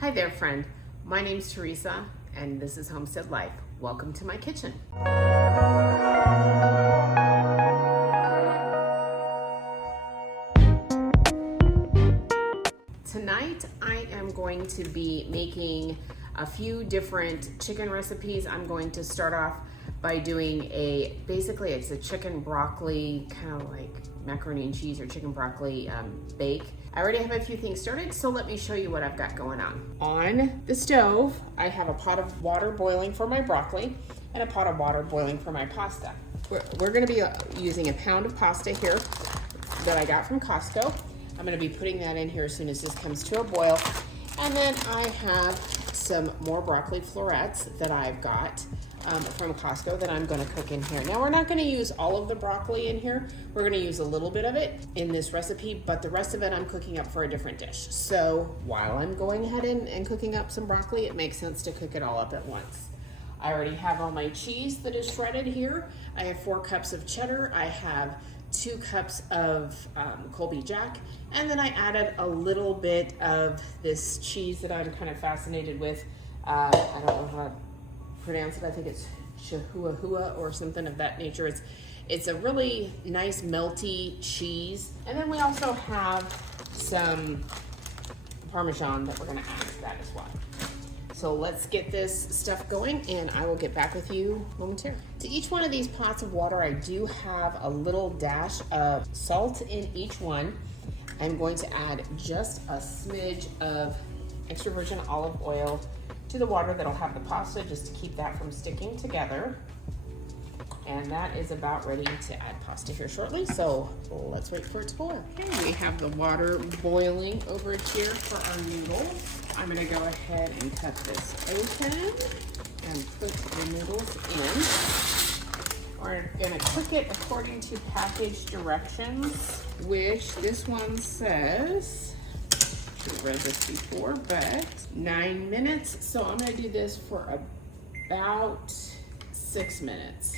Hi there, friend. My name's Teresa, and this is Homestead Life. Welcome to my kitchen. Tonight, I am going to be making a few different chicken recipes. I'm going to start off by doing basically it's a chicken broccoli, kind of like macaroni and cheese or chicken broccoli bake. I already have a few things started, so let me show you what I've got going on. On the stove, I have a pot of water boiling for my broccoli and a pot of water boiling for my pasta. We're gonna be using a pound of pasta here that I got from Costco. I'm gonna be putting that in here as soon as this comes to a boil. And then I have some more broccoli florets that I've got from Costco that I'm gonna cook in here. Now we're not gonna use all of the broccoli in here. We're gonna use a little bit of it in this recipe, but the rest of it I'm cooking up for a different dish. So while I'm going ahead and cooking up some broccoli, it makes sense to cook it all up at once. I already have all my cheese that is shredded here. I have 4 cups of cheddar. I have 2 cups of Colby Jack, and then I added a little bit of this cheese that I'm kind of fascinated with. I don't know how to pronounce it. I think it's Chihuahua or something of that nature. It's a really nice melty cheese. And then we also have some Parmesan that we're gonna add to that as well. So let's get this stuff going and I will get back with you momentarily. To each one of these pots of water, I do have a little dash of salt in each one. I'm going to add just a smidge of extra virgin olive oil to the water that'll have the pasta, just to keep that from sticking together. And that is about ready to add pasta here shortly, so let's wait for it to boil. Okay, we have the water boiling over here for our noodles. I'm gonna go ahead and cut this open and put the noodles in. We're gonna cook it according to package directions, which this one says, should have read this before, but 9 minutes. So I'm gonna do this for about 6 minutes.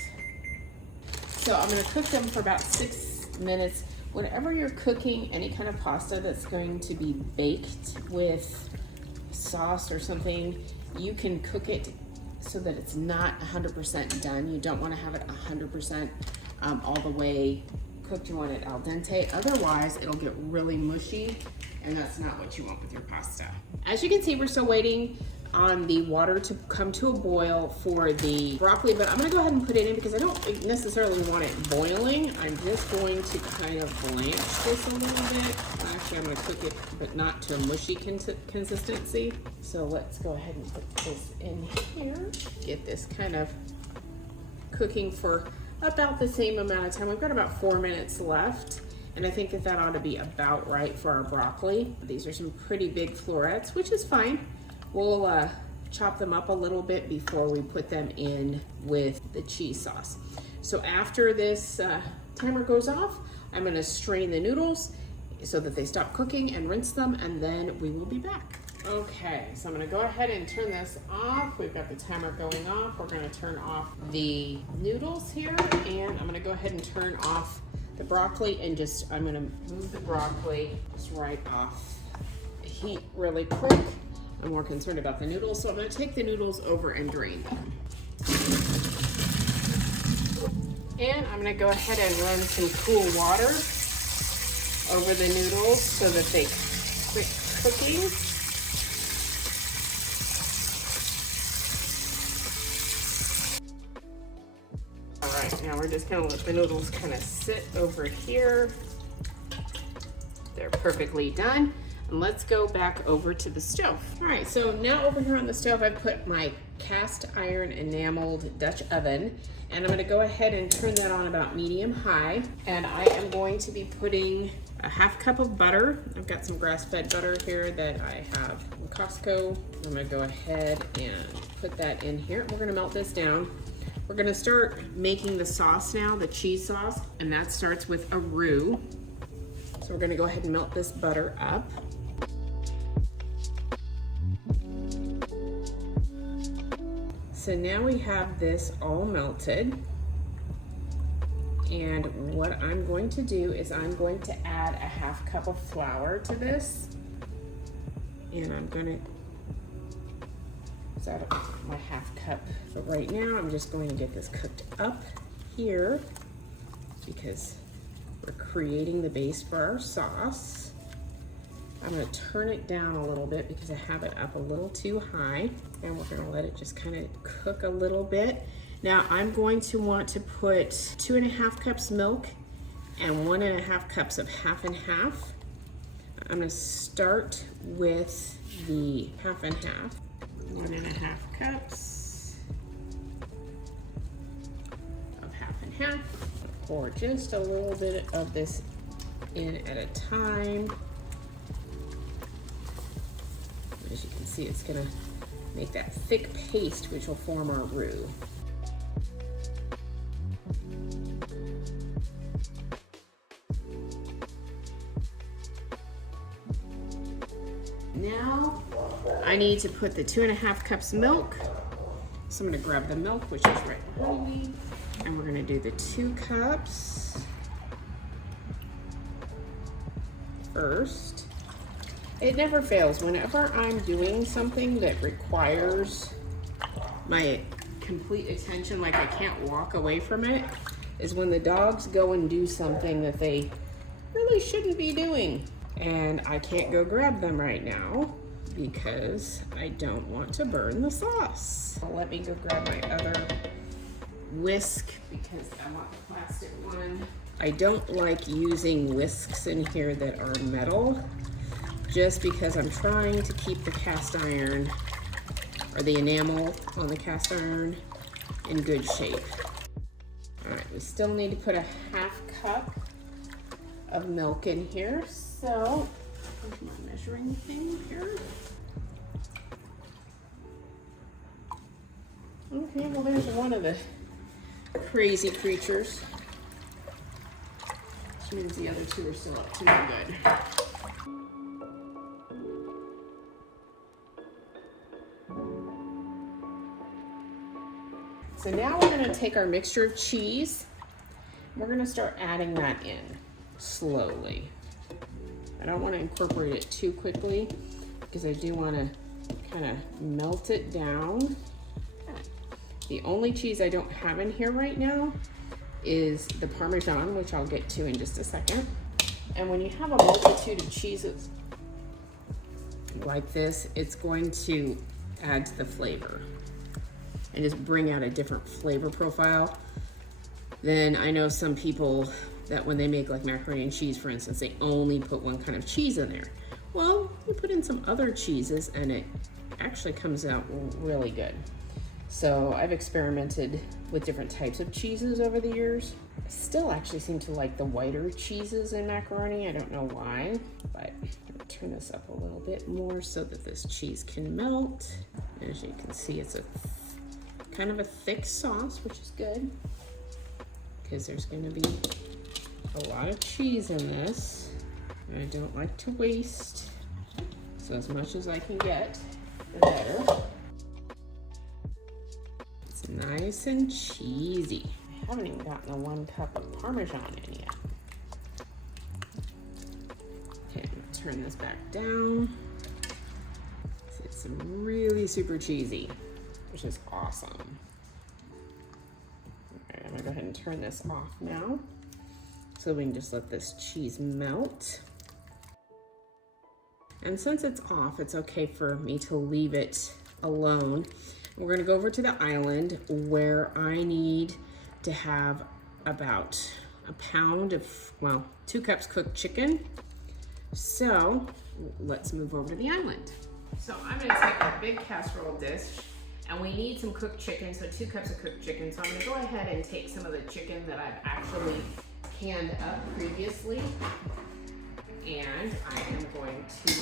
So I'm gonna cook them for about 6 minutes. Whenever you're cooking any kind of pasta that's going to be baked with sauce or something, you can cook it so that it's not 100% done. You don't wanna have it 100% all the way cooked. You want it al dente. Otherwise, it'll get really mushy, and that's not what you want with your pasta. As you can see, we're still waiting on the water to come to a boil for the broccoli, but I'm gonna go ahead and put it in because I don't necessarily want it boiling. I'm just going to kind of blanch this a little bit. Actually, I'm gonna cook it, but not to a mushy consistency. So let's go ahead and put this in here. Get this kind of cooking for about the same amount of time. We've got about 4 minutes left. And I think that ought to be about right for our broccoli. These are some pretty big florets, which is fine. We'll chop them up a little bit before we put them in with the cheese sauce. So after this timer goes off, I'm gonna strain the noodles so that they stop cooking and rinse them, and then we will be back. Okay, so I'm gonna go ahead and turn this off. We've got the timer going off. We're gonna turn off the noodles here, and I'm gonna go ahead and turn off the broccoli, and I'm gonna move the broccoli just right off the heat really quick. I'm more concerned about the noodles, so I'm gonna take the noodles over and drain them. And I'm gonna go ahead and run some cool water over the noodles so that they quit cooking. All right, now we're just gonna let the noodles kind of sit over here. They're perfectly done. And let's go back over to the stove. All right, so now over here on the stove, I put my cast iron enameled Dutch oven, and I'm gonna go ahead and turn that on about medium high. And I am going to be putting a 1/2 cup of butter. I've got some grass-fed butter here that I have from Costco. I'm gonna go ahead and put that in here. We're gonna melt this down. We're gonna start making the sauce now, the cheese sauce, and that starts with a roux. So we're gonna go ahead and melt this butter up. So now we have this all melted. And what I'm going to do is I'm going to add a 1/2 cup of flour to this. And I'm gonna Is that my half cup? But right now I'm just going to get this cooked up here because we're creating the base for our sauce. I'm going to turn it down a little bit because I have it up a little too high, and we're going to let it just kind of cook a little bit. Now I'm going to want to put 2.5 cups milk and 1.5 cups of half and half. I'm going to start with the half and half. 1.5 cups of half and half. Pour just a little bit of this in at a time. As you can see, it's gonna make that thick paste which will form our roux. Now I need to put the 2.5 cups milk. So I'm gonna grab the milk, which is right behind me, and we're gonna do the 2 cups first. It never fails. Whenever I'm doing something that requires my complete attention, like I can't walk away from it, is when the dogs go and do something that they really shouldn't be doing. And I can't go grab them right now because I don't want to burn the sauce. So let me go grab my other whisk because I want the plastic one. I don't like using whisks in here that are metal, just because I'm trying to keep the cast iron or the enamel on the cast iron in good shape. All right, we still need to put a half cup of milk in here. So, where's my measuring thing here? Okay, well there's one of the crazy creatures. Which means the other 2 are still up to no good. So now we're going to take our mixture of cheese. We're going to start adding that in slowly. I don't want to incorporate it too quickly because I do want to kind of melt it down. The only cheese I don't have in here right now is the Parmesan, which I'll get to in just a second. And when you have a multitude of cheeses like this, it's going to add to the flavor and just bring out a different flavor profile. Then I know some people that when they make like macaroni and cheese, for instance, they only put one kind of cheese in there. Well, you put in some other cheeses and it actually comes out really good. So I've experimented with different types of cheeses over the years. I still actually seem to like the whiter cheeses in macaroni. I don't know why, but I'm gonna turn this up a little bit more so that this cheese can melt. As you can see, it's a kind of a thick sauce, which is good because there's going to be a lot of cheese in this. And I don't like to waste, so as much as I can get, the better. It's nice and cheesy. I haven't even gotten the 1 cup of Parmesan in yet. Okay, I'm gonna turn this back down. It's really super cheesy, which is awesome. All right, I'm gonna go ahead and turn this off now so we can just let this cheese melt. And since it's off, it's okay for me to leave it alone. We're gonna go over to the island where I need to have about a pound of, well, 2 cups cooked chicken. So let's move over to the island. So I'm gonna take a big casserole dish, and we need some cooked chicken, so 2 cups of cooked chicken. So I'm gonna go ahead and take some of the chicken that I've actually canned up previously, and I am going to,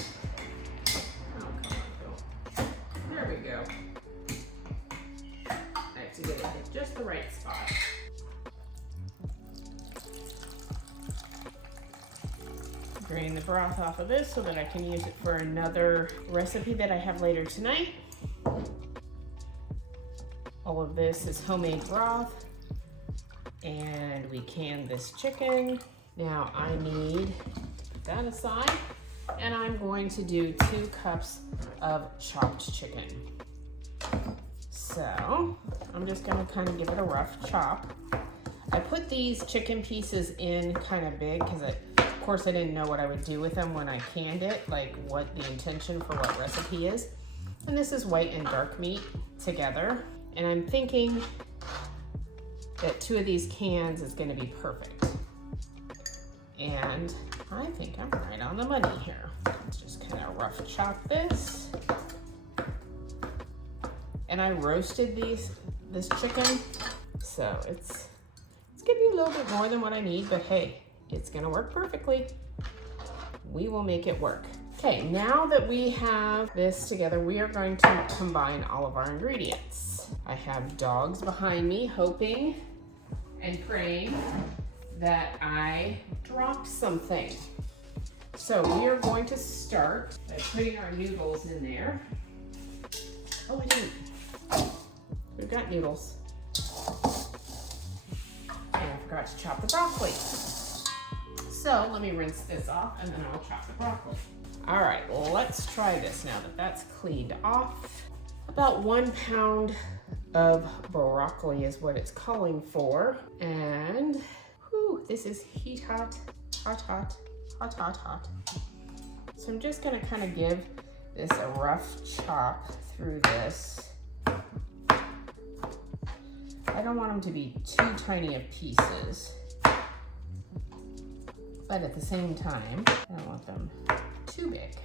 oh, come on, Phil. There we go. I have to get it at just the right spot. Drain the broth off of this so that I can use it for another recipe that I have later tonight. All of this is homemade broth, and we canned this chicken. Now I need to put that aside, and I'm going to do 2 cups of chopped chicken. So I'm just gonna kind of give it a rough chop. I put these chicken pieces in kind of big because of course I didn't know what I would do with them when I canned it, like what the intention for what recipe is. And this is white and dark meat together. And I'm thinking that 2 of these cans is gonna be perfect. And I think I'm right on the money here. Let's just kind of rough chop this. And I roasted this chicken, so it's gonna be a little bit more than what I need, but hey, it's gonna work perfectly. We will make it work. Okay, now that we have this together, we are going to combine all of our ingredients. I have dogs behind me hoping and praying that I drop something. So we are going to start by putting our noodles in there. Oh, I didn't. We've got noodles. And I forgot to chop the broccoli. So let me rinse this off and then I'll chop the broccoli. All right, let's try this now that that's cleaned off. About 1 pound of broccoli is what it's calling for. And whew, this is heat hot, hot, hot, hot, hot, hot. So I'm just gonna kind of give this a rough chop through this. I don't want them to be too tiny of pieces, but at the same time, I don't want them too big.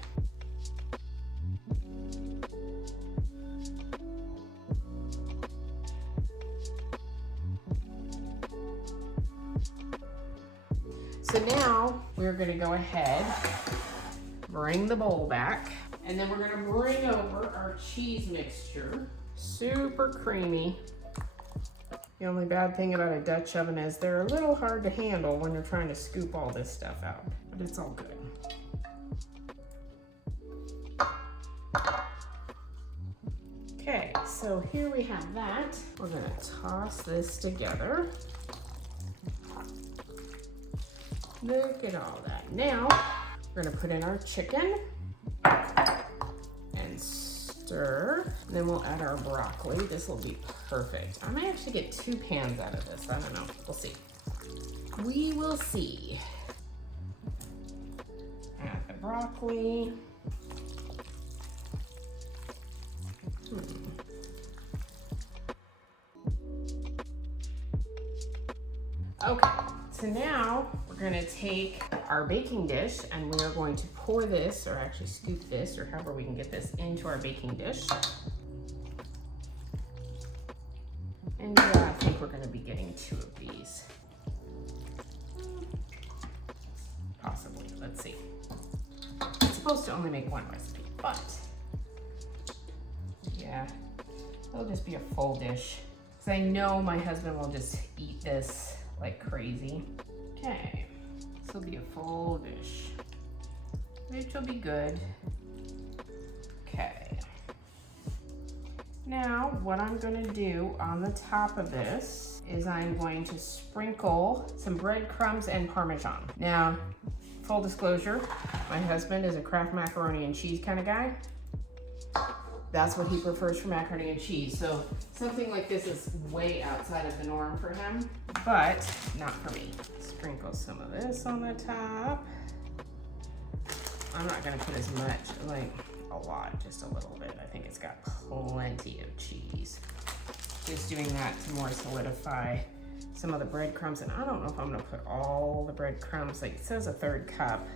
So now we're gonna go ahead, bring the bowl back, and then we're gonna bring over our cheese mixture. Super creamy. The only bad thing about a Dutch oven is they're a little hard to handle when you're trying to scoop all this stuff out, but it's all good. Okay, so here we have that. We're gonna toss this together. Look at all that. Now, we're gonna put in our chicken and stir. And then we'll add our broccoli. This will be perfect. I might actually get 2 pans out of this. I don't know. We'll see. We will see. Add the broccoli. Okay, so now we're gonna take our baking dish and we are going to pour this, or actually scoop this, or however we can get this into our baking dish. And I think we're gonna be getting 2 of these. Possibly, let's see. It's supposed to only make 1 recipe, but yeah, it'll just be a full dish. Because I know my husband will just eat this like crazy. Okay, this will be a full dish, which will be good. Okay. Now, what I'm gonna do on the top of this is I'm going to sprinkle some breadcrumbs and Parmesan. Now, full disclosure, my husband is a Kraft macaroni and cheese kind of guy. That's what he prefers for macaroni and cheese. So something like this is way outside of the norm for him, but not for me. Sprinkle some of this on the top. I'm not gonna put as much, like a lot, just a little bit. I think it's got plenty of cheese. Just doing that to more solidify some of the breadcrumbs. And I don't know if I'm gonna put all the breadcrumbs, like it says a 1/3 cup.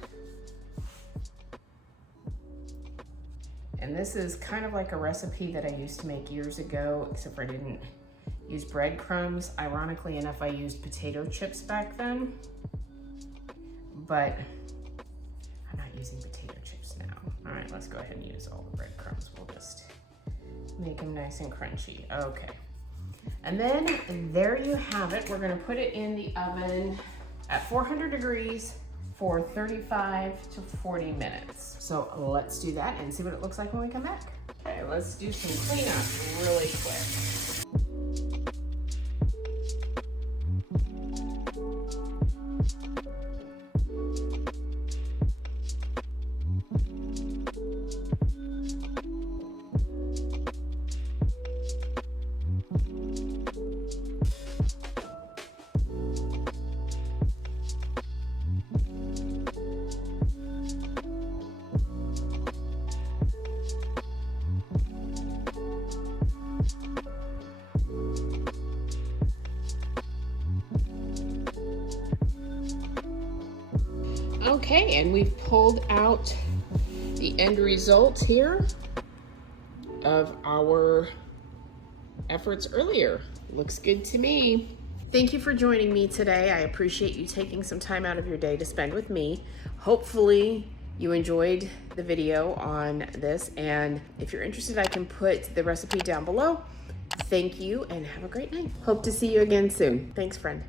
And this is kind of like a recipe that I used to make years ago, except for I didn't use breadcrumbs. Ironically enough, I used potato chips back then, but I'm not using potato chips now. All right, let's go ahead and use all the breadcrumbs. We'll just make them nice and crunchy. Okay. And then there you have it. We're gonna put it in the oven at 400 degrees for 35 to 40 minutes. So let's do that and see what it looks like when we come back. Okay, let's do some cleanup really quick. Okay, and we've pulled out the end result here of our efforts earlier. Looks good to me. Thank you for joining me today. I appreciate you taking some time out of your day to spend with me. Hopefully you enjoyed the video on this, and if you're interested, I can put the recipe down below. Thank you and have a great night. Hope to see you again soon. Thanks, friend.